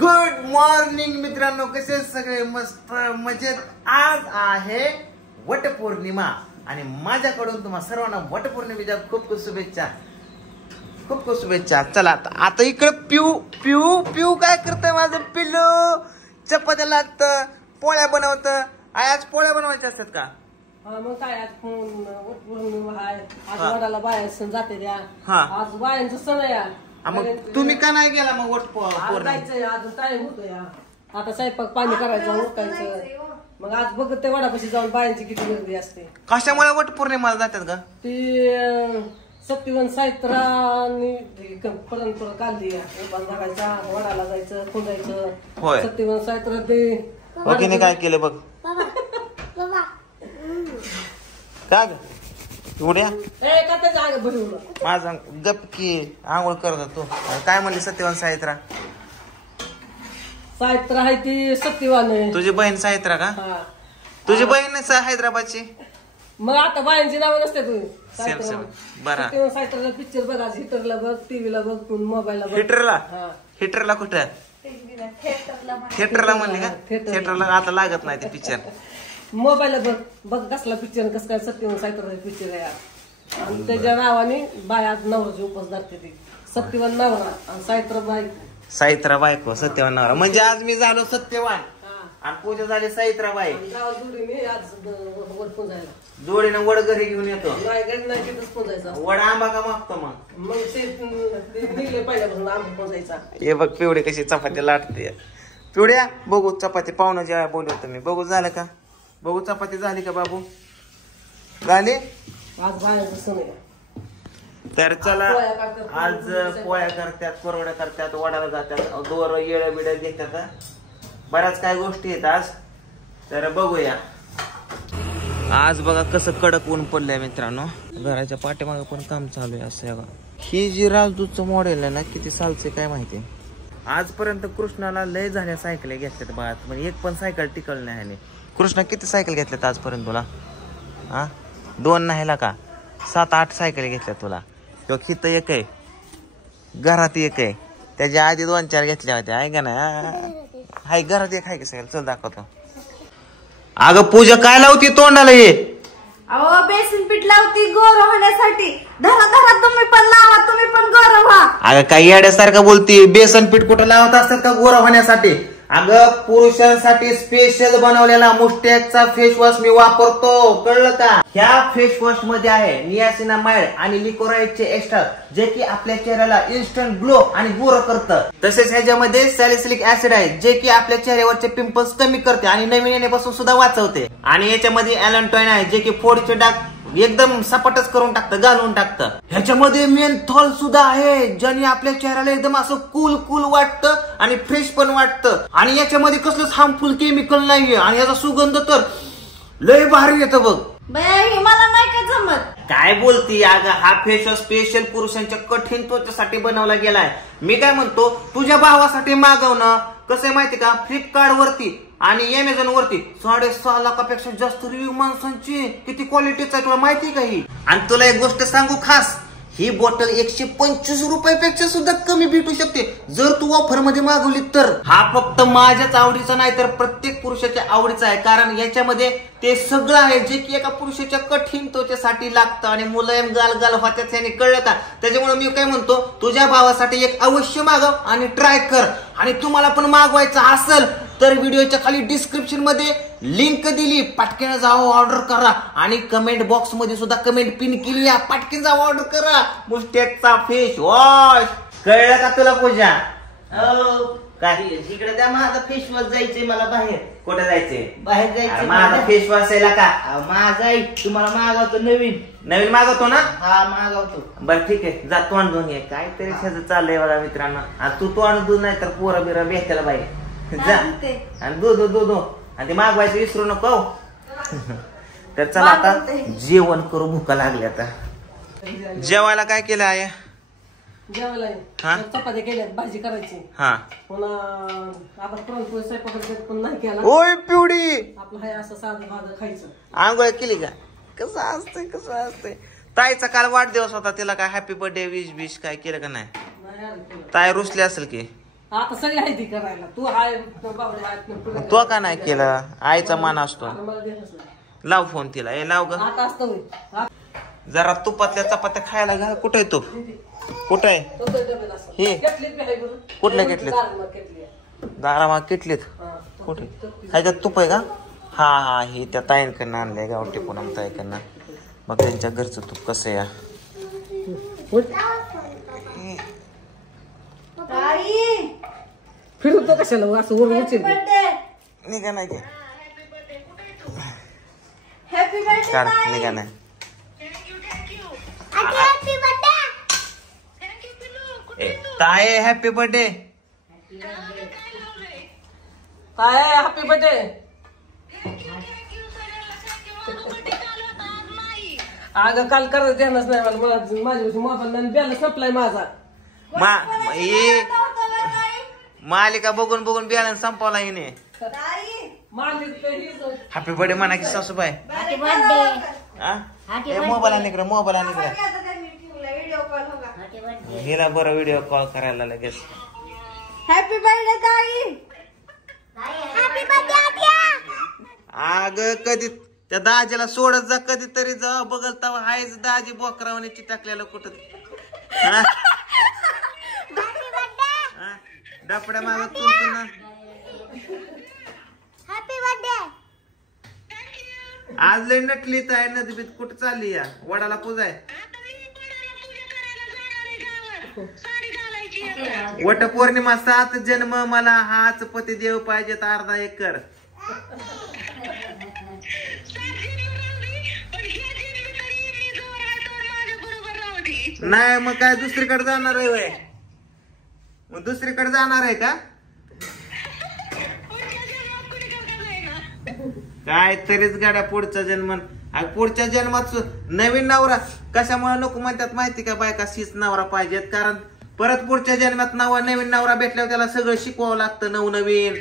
Good morning मित्रांनो, कसे सगळे मस्त मजेत. आज आहे वटपौर्णिमा आणि माझ्याकडून तुम्हा सर्वांना वटपौर्णिमेच्या खूप खूप शुभेच्छा, खूप खूप शुभेच्छा. चला आता इकडे पिऊ पिऊ पिऊ काय करतंय माझं पिल्लू. चपात्या लागत, पोळ्या बनवत. आज पोळ्या बनवायच्या असतात का? मग काय आज वटपौर्णिमा आहे, आज वडाला बाया सण जाते द्या. आज बायांचा सण आहे. मग तुम्ही का नाही गेला मग वटपौर्णिमा? जायचंय, अजून टाइम होतो या. आता स्वयंपाक पाणी करायचं, उठायचं. मग आज बघ ते वडापाशी जाऊन बायांची किती गर्दी असते. कशामुळे वटपौर्णिमाला जातात का? ती सत्यवन साहित्रांनी परंपरा काढली. बंधारायचा, वडाला जायचं, खोदायचं. सत्यवन साहित्रा ते काय केलं बघ का ग उड्या माझा गपकी आंघोळ करत होतो. काय म्हणली सत्यवान साहित्रा? साहित्रा आहे ती सत्यवान. तुझी बहीण साहित्रा का? तुझी बहीण हैदराबादची. मग आता बायांची नावं नसते तुम्ही. बरं, साहित्रा पिक्चर बघा, हिटरला बघ, टीव्हीला बघ, मोबाईलला बघ. हिटरला कुठं? थिएटरला म्हणले का? थिएटरला आता लागत नाही ते पिक्चर. मोबाईलला बघ बघ कसला पिक्चर, कसं काय सत्यवान साहित्रा पिक्चर आहे. आणि त्याच्या नावाने बाया नवराची उपास धरते. ती सत्यवान नवरा आणि साहित्रा बायको. साहित्रा बायको, सत्यवान नवरा. म्हणजे आज मी झालो सत्यवान आणि पूजा झाली साहित्रा बाई. जोडीनं वड घरी घेऊन येतो. वड आंबा का मागतो मग पहिल्यापासून आंबा पोजायचा. हे बघ पिवडी कशी चपाती लाटते. पिवड्या बघू चपाती पाहुणं जेव्हा बोलवतो मी. बघू झालं का? बघू चपाती झाली का बाबू? झाली. आज बायाचं सण आहे. तर चला आज पोळ्या करतात, परवड्या करतात, वडाला जातात, दोर येळ बिड्या घेतात. बऱ्याच काय गोष्टी आहेत आज. तर बघूया. आज बघा कसं कडक ऊन पडलंय मित्रांनो. घराच्या पाठीमागे पण काम चालू आहे. असं बघा, ही जी राजदूतचं मॉडेल आहे ना, किती सालचे काय माहिती. आजपर्यंत कृष्णाला लय झाल्या सायकल घेतल्यात बाळात, म्हणजे एक पण सायकल टिकल नाही. कृष्णा किती सायकल घेतल्यात आजपर्यंत तुला? हा, 2 नाही का 7-8 सायकल घेतल्या तुला. किंवा खित एक आहे, घरात एक आहे, त्याच्या आधी 2-4 घेतल्या होत्या आहे का नाही? हाय घरात एक आहे की सायकल. चल दाखवतो. अगं पूजा काय लावती तोंडाला? ये अहो बेसन पीठ लावती गोर होण्यासाठी. धरा धरा तुम्ही पण लावा, तुम्ही पण गोर व्हा. अगं काय येड्यासारखं बोलती. बेसन पीठ कुठं लावत असतात का गोरा होण्यासाठी? अगं पुरुषांसाठी स्पेशल बनवलेला मुस्टॅकचा फेस वॉश मी वापरतो, कळलं का? ह्या फेस वॉश मध्ये आहे नियासिनामाइड आणि लिकोराइडचे एक्स्ट्रा, जे की आपल्या चेहऱ्याला इन्स्टंट ग्लो आणि गोरं करतं. तसेच ह्याच्यामध्ये सॅलिसिलिक ऍसिड आहे, जे की आपल्या चेहऱ्यावरचे पिंपल्स कमी करते आणि नवीन येण्यापासून सुद्धा वाचवते. आणि याच्यामध्ये ॲलंटॉइन आहे, जे की फोडचे डाग एकदम सपाटच करून टाकतं, घालून टाकतं. ह्याच्यामध्ये मेंथॉल सुद्धा आहे, ज्याने आपल्या चेहऱ्याला एकदम असं कूल कूल वाटतं आणि फ्रेश पण वाटतं. आणि याच्यामध्ये कसलंच हार्मफुल केमिकल नाहीये आणि याचा सुगंध तर लय भारी येतं बघ. मला नाही का जमत. काय बोलती अगं? हा फेस वॉश स्पेशल पुरुषांच्या कठीण त्वचेसाठी बनवला गेलाय. मी काय म्हणतो, तुझ्या भावासाठी मागवणं. कसं आहे माहिती का? फ्लिपकार्ट वरती आणि अमेझॉन वरती 6.5 लाखापेक्षा जास्त रिव्ह्यू माणसांची. किती क्वालिटीच आहे तुला माहिती का ही? आणि तुला एक गोष्ट सांगू खास, ही बॉटल 125 रुपयापेक्षा सुद्धा कमी भेटू शकते जर तू ऑफर मध्ये मागवली तर. हा फक्त माझ्याच आवडीचा नाही तर प्रत्येक पुरुषाच्या आवडीचा आहे, कारण याच्यामध्ये ते सगळं आहे जे की एका पुरुषाच्या कठीण त्वचेसाठी लागतं आणि मुलायम गाल गाल होत्यात. याने कळलं का? त्याच्यामुळे मी काय म्हणतो, तुझ्या भावासाठी एक अवश्य मागव आणि ट्राय कर. आणि तुम्हाला पण मागवायचं असेल तर व्हिडिओच्या खाली डिस्क्रिप्शन मध्ये लिंक दिली, पटकन जावं ऑर्डर करा. आणि कमेंट बॉक्स मध्ये सुद्धा कमेंट पिन केली, पटकन जावं ऑर्डर करा मुस्टॅकचा फेस वॉश. कळलं का तुला पूजा? काय इकडे त्या माझा फेस वॉश जायचंय मला बाहेर. कुठे जायचंय? बाहेर जायचंय. माझा फेस वॉश आहे का? माझा तुम्हाला मागवतो नवीन मागवतो ना? हा मागवतो. बरं ठीक आहे, जा तोंड धुवून ये. काहीतरी त्याचं चाललंय बघा मित्रांनो. आणि तू तोंड धुवून नाही तर पोरं बिरा भेटायला बाई जा आणि दो आणि ते मागवायचं विसरू नको. तर चला आता जेवण करू, भूका लागली. आता जेवायला काय केलं आहे? जेवायला चपात्या केल्यात, भाजी करायची. हा पुन्हा आपण पुरणपोळी स्वयंपाक पण नाही केला. ओय पिवडी, आपलं हाय असं साधं भाजं खायचं. आंघोळ केली का? कसं असतंय. ताईचा काल वाढदिवस होता, तिला काय हॅपी बर्थडे विश काय केलं का नाही? ताई रुसली असेल की? आता सगळी आहे ती करायला. तू हाय बावडे हाय तो का नाही केलं? आईचा मान असतो. मला देतच नाही. लाव फोन तिला. ए लाव ग. आता असतं होय. जरा तुपातल्या चपात्या खायला घाल. कुठे आहे तूप? कुठे आहे? तो तर डबेला असतो. हे घेतलीत बी आहे बरं. कुठल्या घेतलीत? गारमात घेतली आहे. दारामाग किटलीत. हा. कुठे? ह्याच्यात तूप आहे का? हा हा, हे त्या ताईंकडनं आणलंय, गावठी पूनम ताईकडनं. मग त्यांच्या घरचं तूप कसं या. ताई फिरतो कशाला असं वरून उचल. बर्थडे निघा नाही की हॅपी बर्थडे काढ. ताई. निघा नाही. Happy birthday. ताई हॅपी बर्थडे. काय हॅपी बर्थडे. अगं काल करत ध्यानच नाही मला. माझ्या मोबाईल बॅलन्स संपलाय माझा. मालिका बघून बघून बियाणं संपवला हिने. ताई हॅपी बर्थडे म्हणा की सासूबाई. Happy birthday. हा मोबाईल आणि इकडे, मोबाईल आणि इकडे. व्हिडिओ कॉल होगा. हिला बरं व्हिडिओ कॉल करायला लगेच. हॅपी बर्थडे ताई. Happy birthday. अग कधी त्या दाजीला सोडत जा, कधीतरी जा बघल तवा हायच दाजी बोकरावाने चिटाकलेलं कुठं. डपड्या मागत तुमचं ना. Happy birthday. आज लय नटलीत आहे. नदीबीत कुठं चालली या? वडाला पूजाय. वट पौर्णिमा 7 जन्म मला हाच पती देव पाहिजेत अर्धा एकर. नाही मग काय दुसरीकडे जाणार आहे वय? मग दुसरीकडे जाणार आहे का? काय तरीच गाड्या पुढचा जन्म. पुढच्या जन्मात नवीन नवरा कशामुळे नको म्हणतात माहिती का? बायका शीच नवरा पाहिजेत. कारण परत पुढच्या जन्मात नवीन नवरा भेटल्यावर त्याला सगळं शिकवावं लागतं नवनवीन.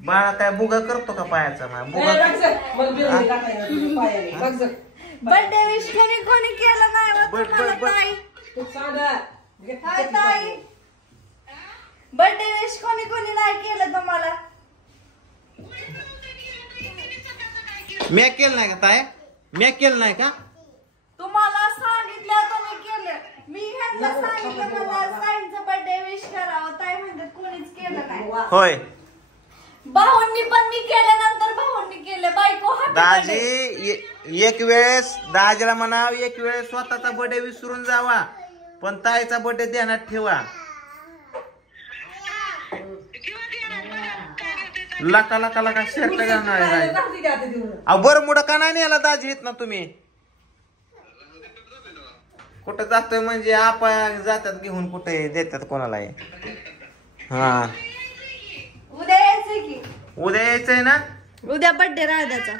बाळा काय बुगा करतो का पायाचा? बुगा बर्थडे विश कोणी केलं नाही हो तुम्हाला ताई. हाय ताई. बर्थडे विश कोणी नाही केलं तुम्हाला. मी केलं नाही का ताय? मी केलं नाही का? तुम्हाला सांगितलं तुम्ही केलं. मी ह्यांना सांगितलं मला ताईंचा बर्थडे विश करावं. ताई म्हणतात कोणीच केलं नाही. होय भाऊंनी पण मी केल्यानंतर भाऊंनी केलं. बायको happy birthday. दाजी एक वेळेस दाजीला म्हणाव, एक वेळेस स्वतःचा बर्थडे विसरून जावा, पण ताईचा बर्थडे ध्यानात ठेवा. लका लका लका शर्ट घालणार आहे. अहो बरं मुडा का नाही याला दाजी येत ना तुम्ही? कुठं जातोय म्हणजे आपण जातात घेऊन, कुठे देतात कोणाला? हा उद्या यायचंय की. उद्या यायचंय ना? उद्या बर्थडे राहत्याचा.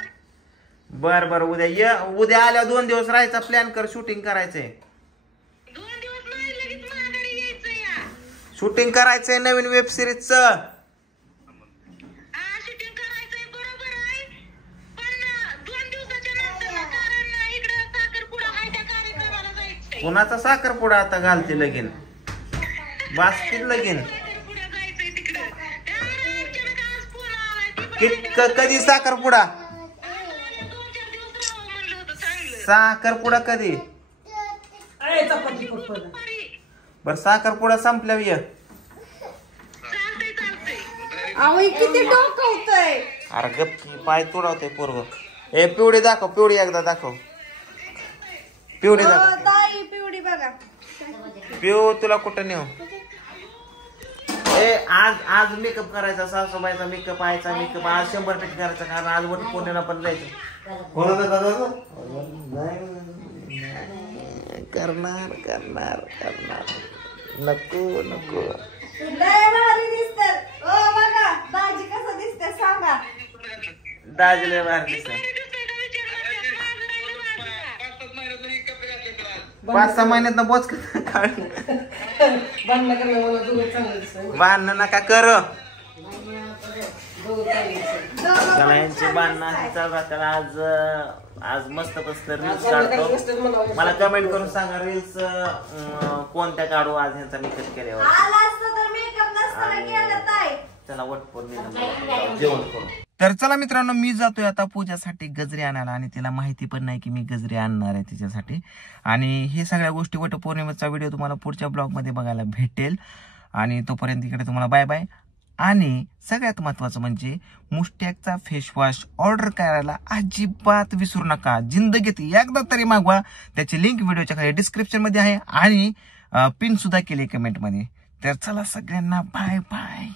बर बर उद्या ये. उद्या आल्यावर 2 दिवस राहायचा प्लॅन कर. शूटिंग करायचंय. शूटिंग करायचंय नवीन वेब सिरीजचं. कोणाचा साखरपुडा आता घालते लगीन? बास्कीत लगीन. कधी साखरपुडा? साखरपुडा कधी? बर साखरपुडा संपल्यावर ये. अहो किती डोकवतोय. अरे गप्पी पाय तोडवतोय पोरग. ए पिवडी दाखव. पिवडी एकदा दाखव. पिवडी दाखव. ताई पिवडी बघा. पिऊ तुला कुठं नेऊ? ए आज मेकअप करायचा. सासूबाईचा मेकअप, आईचा मेकअप आज 100% करायचा. कारण आज वट पौर्णिमेला पण जायचं. करणार करणार करणार. नको नको. लय भारी दिसतात. ओ बघा दाजी कसं दिसते सांगा. दाजी लय भारी दिसतात. 5-6 महिन्यात बोच काढ. बांधणं नका कर. त्याला यांची बांधणं चालू राहतात. आज आज मस्त मस्त रील्स काढतो. मला कमेंट करून सांगा रील्स कोणत्या काढू आज ह्यांचा मेकअप केल्यावर. आला असतं तर मेकअप नसताना केलं ताई. चला वटपौर्णिमेला जेवण करू. तर चला मित्रांनो, मी जातोय आता पूजासाठी गजरी आणायला आणि तिला माहिती पण नाही की मी गजरी आणणार आहे तिच्यासाठी. आणि हे सगळ्या गोष्टी वटपौर्णिमेचा व्हिडिओ तुम्हाला पुढच्या ब्लॉग मध्ये बघायला भेटेल. आणि तोपर्यंत इकडे तुम्हाला बाय बाय. आणि सगळ्यात महत्वाचं म्हणजे मुस्टॅकचा फेस वॉश ऑर्डर करायला अजिबात विसरू नका. जिंदगीत एकदा तरी मागवा. त्याची लिंक व्हिडिओच्या खाली डिस्क्रिप्शन मध्ये आहे आणि पिन सुद्धा केली कमेंट मध्ये. तर चला सगळ्यांना बाय बाय.